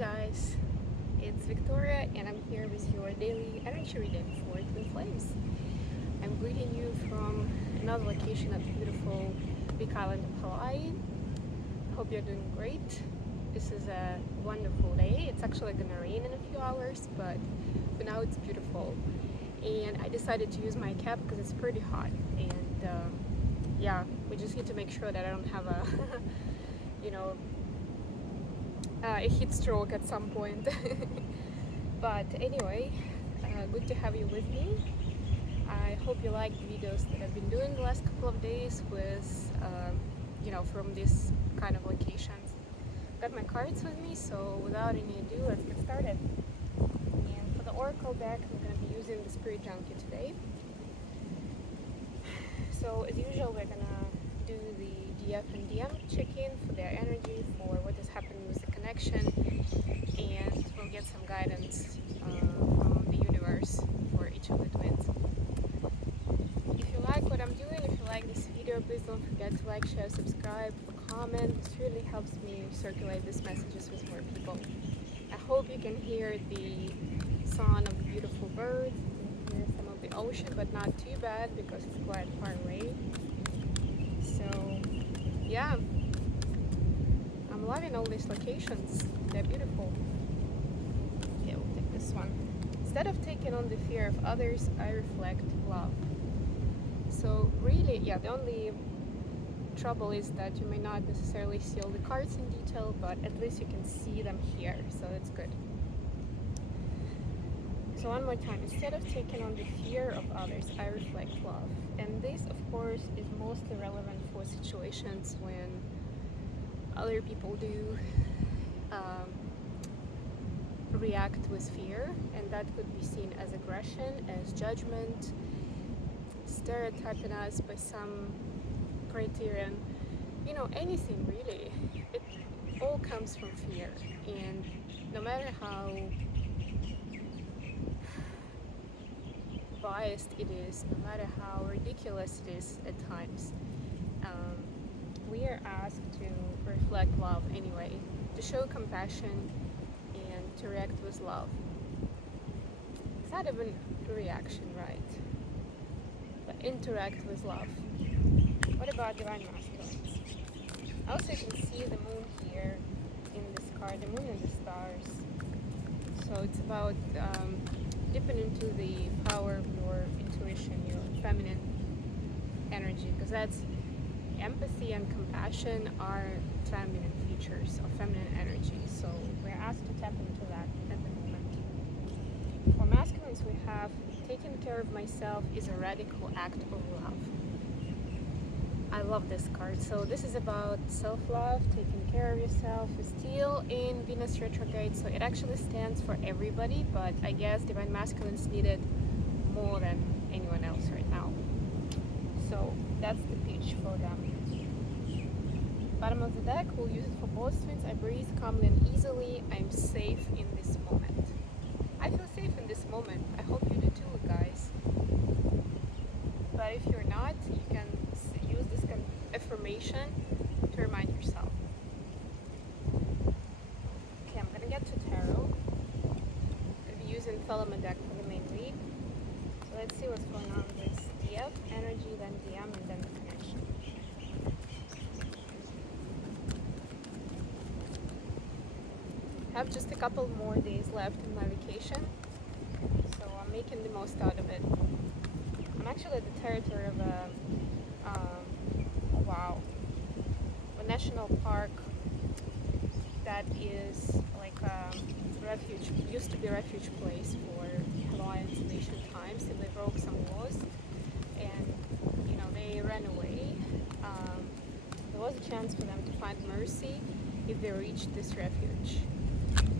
guys, it's Victoria and I'm here with your daily energy reading for Twin Flames. I'm greeting you from another location at the beautiful big island of Hawaii. Hope you're doing great. This is a wonderful day. It's actually gonna rain in a few hours, but for now it's beautiful. And I decided to use my cap because it's pretty hot. And yeah, we just need to make sure that I don't have a, a heat stroke at some point. But anyway, good to have you with me. I hope you like the videos that I've been doing the last couple of days with, from these kind of locations. Got my cards with me, so without any ado, let's get started. And for the oracle deck, I'm going to be using the Spirit Junkie today. So as usual, we're going to do the DF and DM check-in for their energy, for what is happening with the connection, and we'll get some guidance from the universe for each of the twins. If you like what I'm doing, if you like this video, please don't forget to like, share, subscribe, comment. This really helps me circulate these messages with more people. I hope you can hear the song of the beautiful birds, you can hear some of the ocean, but not too bad because it's quite far away. So yeah, I'm loving all these locations. They're beautiful. Okay, we'll take this one. Instead of taking on the fear of others, I reflect love. So really, yeah, the only trouble is that you may not necessarily see all the cards in detail, but at least you can see them here, so that's good. So one more time, instead of taking on the fear of others, I reflect love. And this, of course, is mostly relevant for situations when other people do react with fear, and that could be seen as aggression, as judgment, stereotyping us by some criterion, anything really. It all comes from fear, and no matter how biased it is, no matter how ridiculous it is at times, we are asked to reflect love anyway, to show compassion and to react with love. It's not even a reaction, right? But interact with love. What about divine masculines? Also, you can see the moon here in this card, the moon and the stars. So it's about dipping into the power of your intuition, your feminine energy, because that's empathy and compassion are feminine features of feminine energy. So we're asked to tap into that at the moment. For masculines, we have taking care of myself is a radical act of love. I love this card. So this is about self-love, taking care of yourself. It's still in Venus retrograde, so it actually stands for everybody, but I guess divine masculines need it more than anyone else right now. So that's the pitch for them. Bottom of the deck, we'll use it for both twins. I breathe calmly and easily. I'm safe in this moment. I feel safe in this moment. I hope you do too, guys. But if you're not, you can use this kind of affirmation to remind yourself. Okay, I'm gonna get to tarot. I'll be using Thelema deck for the main read. So let's see what's going on with DF, energy, then DM, and then the connection. I have just a couple more days left in my vacation, so I'm making the most out of it. I'm actually at the territory of a national park that is like a refuge, used to be a refuge place for Hawaiians in ancient times, and they broke some laws, and they ran away. There was a chance for them to find mercy if they reached this refuge.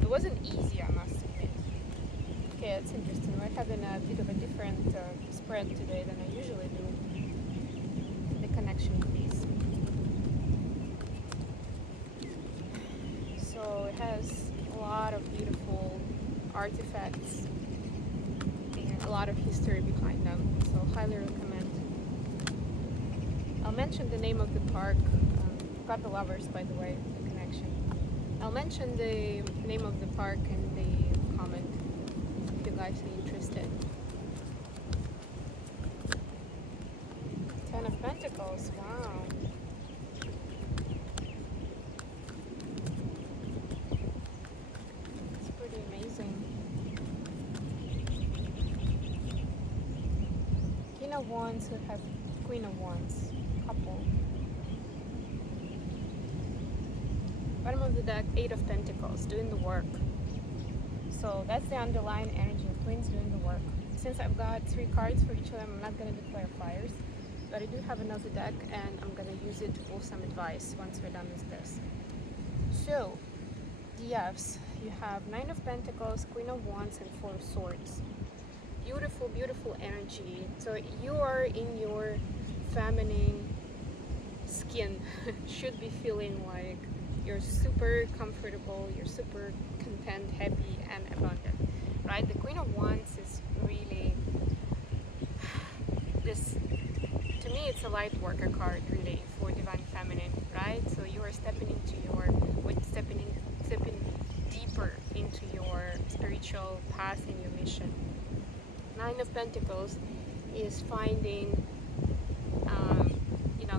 It wasn't easy, I must admit. Okay, that's interesting. We're having a bit of a different spread today than I usually do. The connection piece. So it has a lot of beautiful artifacts and a lot of history behind them. So highly recommend. I'll mention the name of the park. Puppy lovers, by the way, the connection. I'll mention the name of the park in the comment if you guys are interested. 10 of Pentacles, wow. It's pretty amazing. King of Wands who have Queen of Wands, couple. Bottom of the deck, 8 of Pentacles, doing the work. So that's the underlying energy of twins doing the work. Since I've got 3 cards for each of them, I'm not going to declare fires. But I do have another deck and I'm going to use it to pull some advice once we're done with this. So, DFs, you have 9 of Pentacles, Queen of Wands, and 4 of Swords. Beautiful, beautiful energy. So you are in your feminine skin. Should be feeling like you're super comfortable, you're super content, happy, and abundant, right? The Queen of Wands is really this, to me it's a light worker card really for Divine Feminine, right? So you are stepping deeper into your spiritual path and your mission. 9 of Pentacles is finding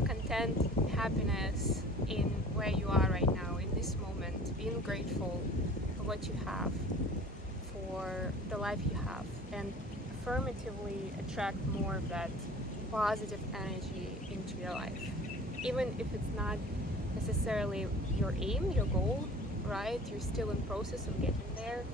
content, happiness in where you are right now, in this moment, being grateful for what you have, for the life you have, and affirmatively attract more of that positive energy into your life. Even if it's not necessarily your aim, your goal, right? You're still in process of getting there.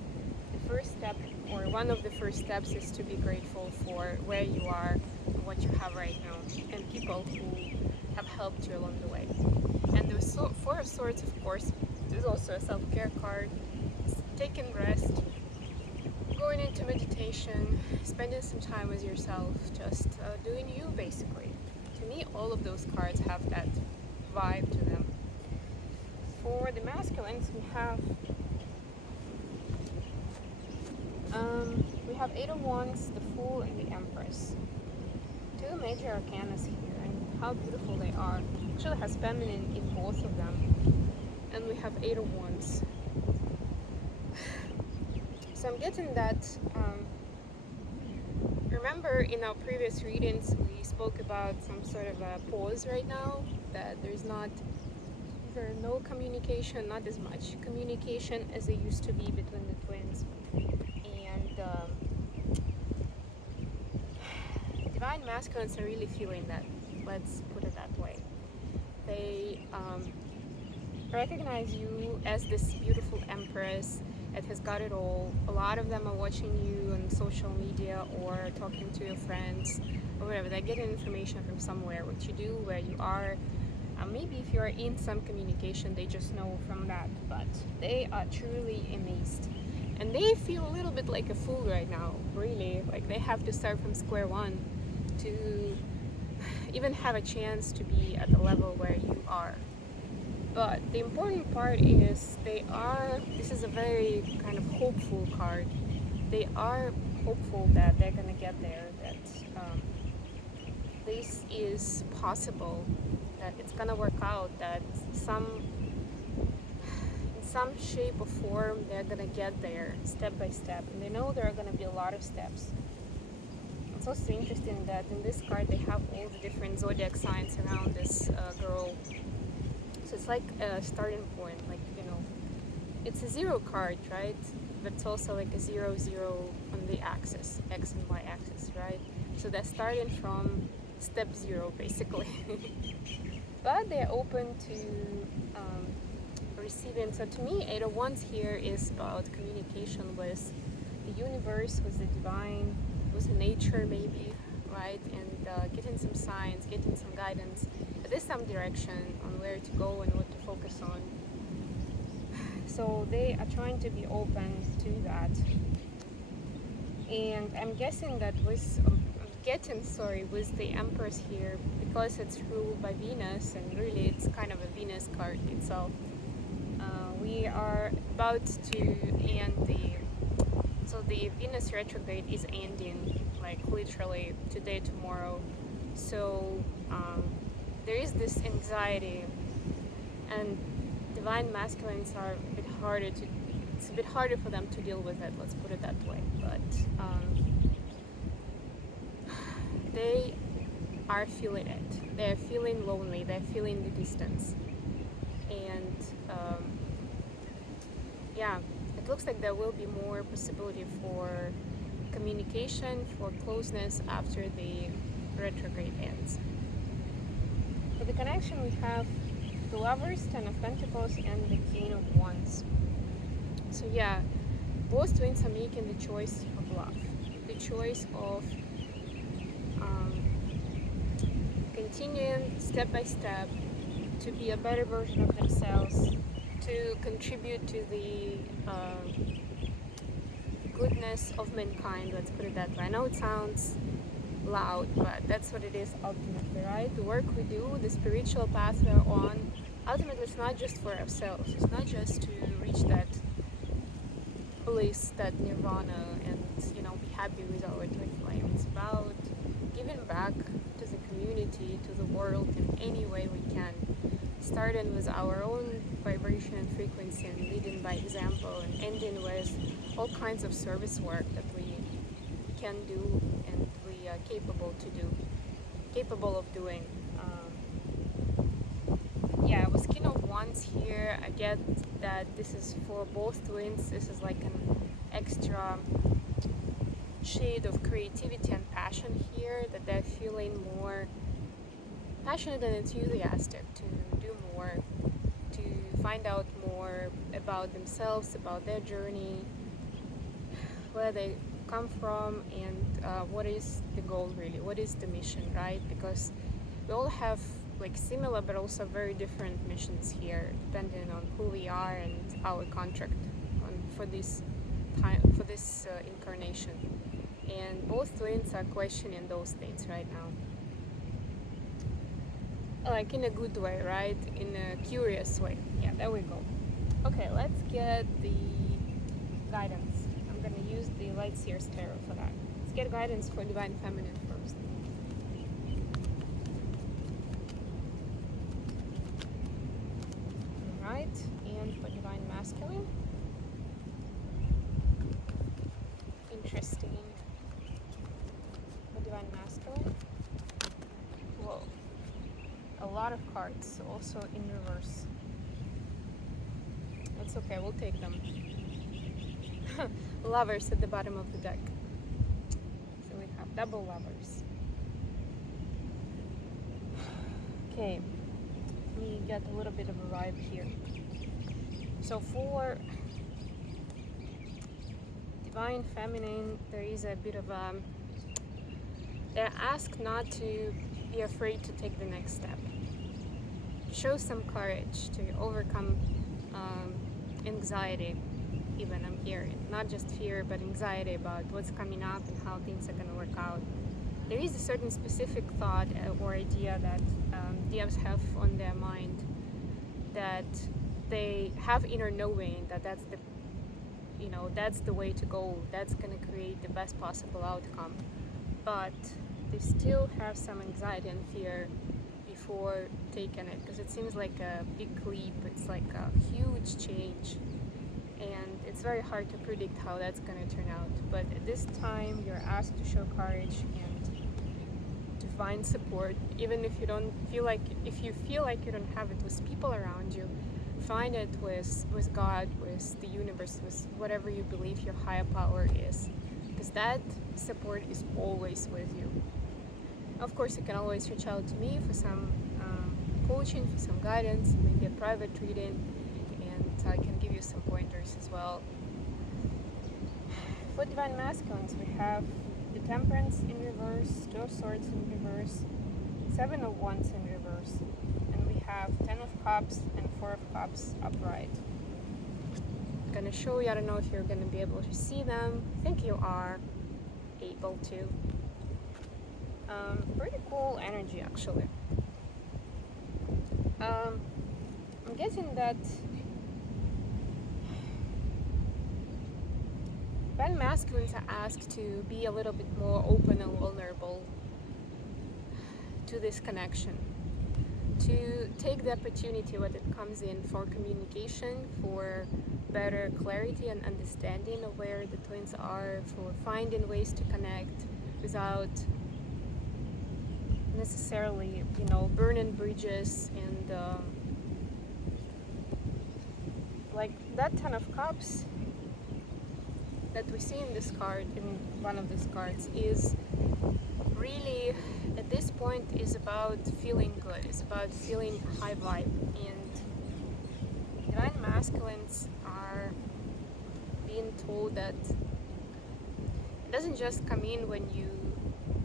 The first step, or one of the first steps, is to be grateful for where you are and what you have right now, and people who have helped you along the way. And the 4 of Swords, of course, is also a self-care card. It's taking rest, going into meditation, spending some time with yourself, just doing you basically. To me, all of those cards have that vibe to them. For the masculines, we have 8 of Wands, the Fool, and the Empress. 2 major arcanas here, and how beautiful they are. Actually has feminine in both of them. And we have 8 of Wands. So I'm getting that, remember in our previous readings we spoke about some sort of a pause right now, that there's no communication, not as much communication as there used to be between the twins. And Divine Masculines are really feeling that, let's put it that way. They recognize you as this beautiful Empress that has got it all. A lot of them are watching you on social media or talking to your friends or whatever. They're getting information from somewhere, what you do, where you are. Maybe if you're in some communication, they just know from that, but they are truly amazed. And they feel a little bit like a fool right now, really. Like they have to start from square one to even have a chance to be at the level where you are. But the important part is this is a very kind of hopeful card. They are hopeful that they're gonna get there, that this is possible, that it's gonna work out, that in some shape or form they're gonna get there step by step, and they know there are gonna be a lot of steps. It's also interesting that in this card they have all the different zodiac signs around this girl. So it's like a starting point, like, it's a 0 card, right? But it's also like a 0, 0 on the axis, X and Y axis, right? So they're starting from step 0 basically. But they're open to receiving. So to me, 8 of Wands here is about communication with the universe, with the divine, with nature maybe, right? And getting some signs, getting some guidance. There's some direction on where to go and what to focus on. So they are trying to be open to that. And I'm guessing that with the Empress here, because it's ruled by Venus, and really it's kind of a Venus card itself, we are about to end the Venus retrograde is ending, like literally today, tomorrow. So there is this anxiety, and divine masculines are a bit harder to, it's a bit harder for them to deal with it, let's put it that way. But they are feeling it. They're feeling lonely, they're feeling the distance. And yeah, it looks like there will be more possibility for communication, for closeness after the retrograde ends. For the connection, we have the Lovers, Ten of Pentacles, and the King of Wands. So yeah, both twins are making the choice of love, the choice of continuing step by step to be a better version of themselves, to contribute to the goodness of mankind, let's put it that way. I know it sounds loud, but that's what it is ultimately, right? The work we do, the spiritual path we're on, ultimately it's not just for ourselves, it's not just to reach that bliss, that nirvana, and be happy with our twin flame. It's about giving back to the community, to the world in any way we can, starting with our own vibration and frequency and leading by example, and ending with all kinds of service work that we can do and we are capable of doing. Yeah, with King of Wands here, I get that this is for both twins. This is like an extra shade of creativity and passion here, that they're feeling more passionate and enthusiastic to do more, to find out more about themselves, about their journey, where they come from, and what is the goal really, what is the mission, right? Because we all have like similar but also very different missions here, depending on who we are and our contract for this time, for this incarnation. And both twins are questioning those things right now, like in a good way, right? In a curious way. Yeah, there we go. Okay, let's get the guidance. I'm gonna use the Light Seer's Tarot for that. Let's get guidance for Divine Feminine first. Alright, and for Divine Masculine. Interesting. For Divine Masculine. Whoa. A lot of cards, also in reverse. That's okay, we'll take them. Lovers at the bottom of the deck. So we have double lovers. Okay, we get a little bit of a vibe here. So for Divine Feminine, there is a bit of a... They're asked not to be afraid to take the next step. Show some courage to overcome anxiety, even I'm hearing. Not just fear, but anxiety about what's coming up and how things are going to work out. There is a certain specific thought or idea that DMs have on their mind, that they have inner knowing that that's the way to go, that's going to create the best possible outcome. But they still have some anxiety and fear before taking it, because it seems like a big leap, it's like a huge change, and it's very hard to predict how that's going to turn out. But at this time, you're asked to show courage and to find support, even if you don't feel like, if you feel like you don't have it with people around you, find it with God, with the universe, with whatever you believe your higher power is, because that support is always with you. Of course, you can always reach out to me for some coaching, for some guidance, maybe a private reading, and I can give you some pointers as well. For Divine Masculines, we have the Temperance in reverse, Two of Swords in reverse, Seven of Wands in reverse, and we have Ten of Cups and Four of Cups upright. I'm gonna show you, I don't know if you're gonna be able to see them. I think you are able to. Pretty cool energy, actually. I'm guessing that Divine Masculines are asked to be a little bit more open and vulnerable to this connection, to take the opportunity when it comes in for communication, for better clarity and understanding of where the twins are, for finding ways to connect without necessarily, burning bridges. And like that Ten of Cups that we see in this card, in one of these cards, is really at this point is about feeling good. It's about feeling high vibe. And divine masculines are being told that it doesn't just come in when you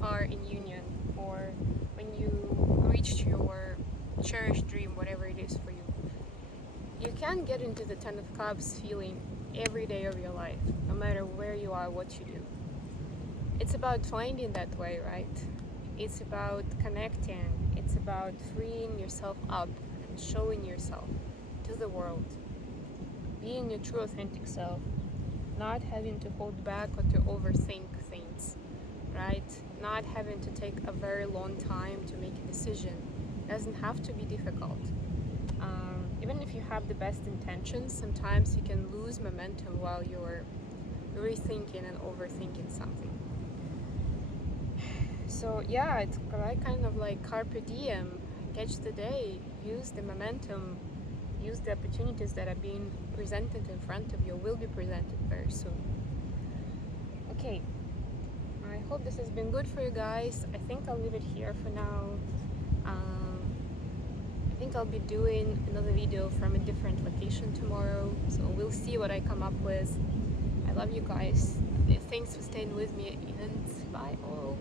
are in union or when you reach your cherished dream, whatever it is for you. You can get into the Ten of Cups feeling every day of your life, no matter where you are, what you do. It's about finding that way, right? It's about connecting. It's about freeing yourself up and showing yourself to the world. Being your true authentic self. Not having to hold back or to overthink things, right? Not having to take a very long time to make a decision. It doesn't have to be difficult. Even if you have the best intentions, sometimes you can lose momentum while you're rethinking and overthinking something. So yeah, it's kind of like carpe diem, catch the day, use the momentum, use the opportunities that are being presented in front of you, will be presented very soon. Okay, I hope this has been good for you guys. I think I'll leave it here for now. I think I'll be doing another video from a different location tomorrow, so we'll see what I come up with. I love you guys. Thanks for staying with me, and bye all.